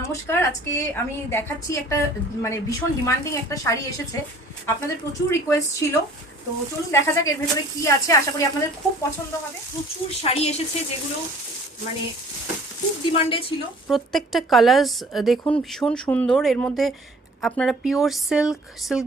নমস্কার, আজকে আমি দেখাচ্ছি একটা মানে ভীষণ ডিমান্ডিং একটা শাড়ি এসেছে। আপনাদের প্রচুর রিকোয়েস্ট ছিল, তো চলুন দেখা যাক এর ভেতরে কি আছে। আশা করি আপনাদের খুব পছন্দ হবে। প্রচুর শাড়ি এসেছে যেগুলো মানে খুব ডিমান্ডে ছিল। প্রত্যেকটা কালার্স দেখুন ভীষণ সুন্দর। এর মধ্যে আপনারা pure silk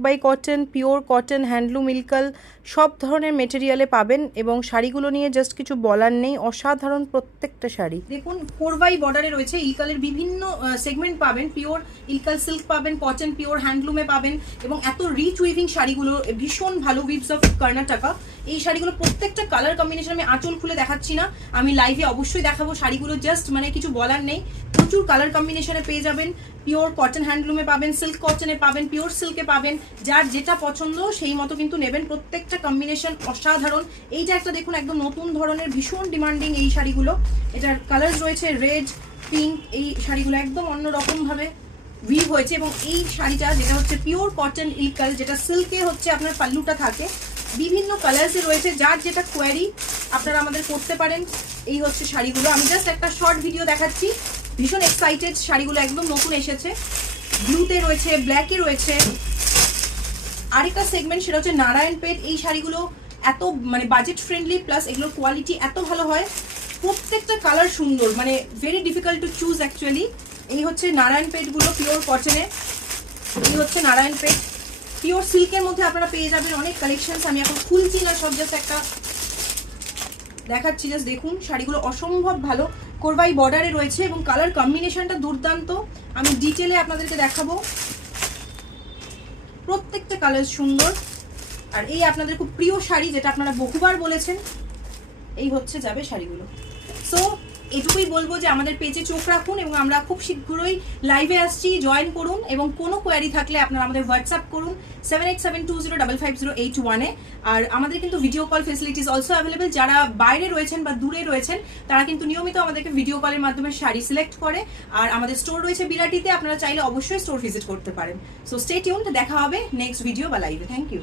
by cotton, pure cotton, handloom, Ilkal সব ধরনের মেটেরিয়ালে পাবেন এবং শাড়িগুলো নিয়ে জাস্ট কিছু বলার নেই, অসাধারণ প্রত্যেকটা শাড়ি। দেখুন কোরবাই বর্ডারে রয়েছে, ইলকালের বিভিন্ন সেগমেন্ট পাবেন, পিওর ইলকাল সিল্ক পাবেন, কটন, পিওর হ্যান্ডলুমে পাবেন এবং এত রিচ উইভিং শাড়িগুলো ভীষণ ভালো, উইভস অফ কর্ণাটকা। এই শাড়িগুলো প্রত্যেকটা কালার কম্বিনেশন আমি আঁচল খুলে দেখাচ্ছি না, আমি লাইভে অবশ্যই দেখাবো। শাড়িগুলো জাস্ট মানে কিছু বলার নেই, প্রচুর কালার কম্বিনেশনে পেয়ে যাবেন। পিওর কটন হ্যান্ডলুমে পাবেন, সিল্ক কটনে পাবেন, পিওর সিল্কে পাবেন, যার যেটা পছন্দ সেই মতো কিন্তু নেবেন। প্রত্যেকটা কম্বিনেশন অসাধারণ। এইটা একটা দেখুন একদম নতুন ধরনের ভীষণ ডিমান্ডিং এই শাড়িগুলো। এটার কালার রয়েছে রেড, পিঙ্ক। এই শাড়িগুলো একদম অন্যরকম ভাবে উইভ হয়েছে এবং এই শাড়িটা যেটা হচ্ছে পিওর কটন ইলকাল, যেটা সিল্কে হচ্ছে আপনার পাল্লুটা থাকে, বিভিন্ন কালার্সে রয়েছে, যার যেটা কোয়ারি আপনারা আমাদের করতে পারেন। এই হচ্ছে শাড়িগুলো, আমি জাস্ট একটা শর্ট ভিডিও দেখাচ্ছি। ভীষণ এক্সাইটেড, শাড়িগুলো একদম নতুন এসেছে। ব্লুতে রয়েছে, ব্ল্যাকে রয়েছে। আরেকটা সেগমেন্ট সেটা হচ্ছে নারায়ণপেট। এই শাড়িগুলো এত মানে বাজেট ফ্রেন্ডলি, প্লাস এগুলোর কোয়ালিটি এত ভালো হয়, প্রত্যেকটা কালার সুন্দর, মানে very difficult to choose actually. এই হচ্ছে নারায়ণপেটগুলো পিওর কটনে। এই হচ্ছে নারায়ণপেট। পিওর সিল্কের মধ্যে আপনারা পেয়ে যাবেন অনেক কালেকশনস। আমি এখন খুলছি না, সব জাস্ট একটা দেখাচ্ছি। জাস্ট দেখুন শাড়িগুলো অসম্ভব ভালো, কোরবাই বর্ডারে রয়েছে এবং কালার কম্বিনেশনটা দুর্দান্ত। আমি ডিটেলে আপনাদেরকে দেখাবো, প্রত্যেকটা কালার সুন্দর। আর এই আপনাদের খুব প্রিয় শাড়ি, যেটা আপনারা বহুবার বলেছেন, এই হচ্ছে যাবে শাড়িগুলো। সো এটুকুই বলবো যে আমাদের পেজে চোখ রাখুন এবং আমরা খুব শীঘ্রই লাইভে আসছি, জয়েন করুন এবং কোনো কোয়ারি থাকলে আপনারা আমাদের হোয়াটসঅ্যাপ করুন 7872055081-এ। আর আমাদের কিন্তু video call facilities also available. যারা বাইরে রয়েছেন বা দূরে রয়েছেন তারা কিন্তু নিয়মিত আমাদেরকে ভিডিও কলের মাধ্যমে শাড়ি সিলেক্ট করে। আর আমাদের স্টোর রয়েছে বিরাটিতে, আপনারা চাইলে অবশ্যই স্টোর ভিজিট করতে পারেন। সো স্টে টিউনড, দেখা হবে নেক্সট ভিডিও বা লাইভে। Thank you.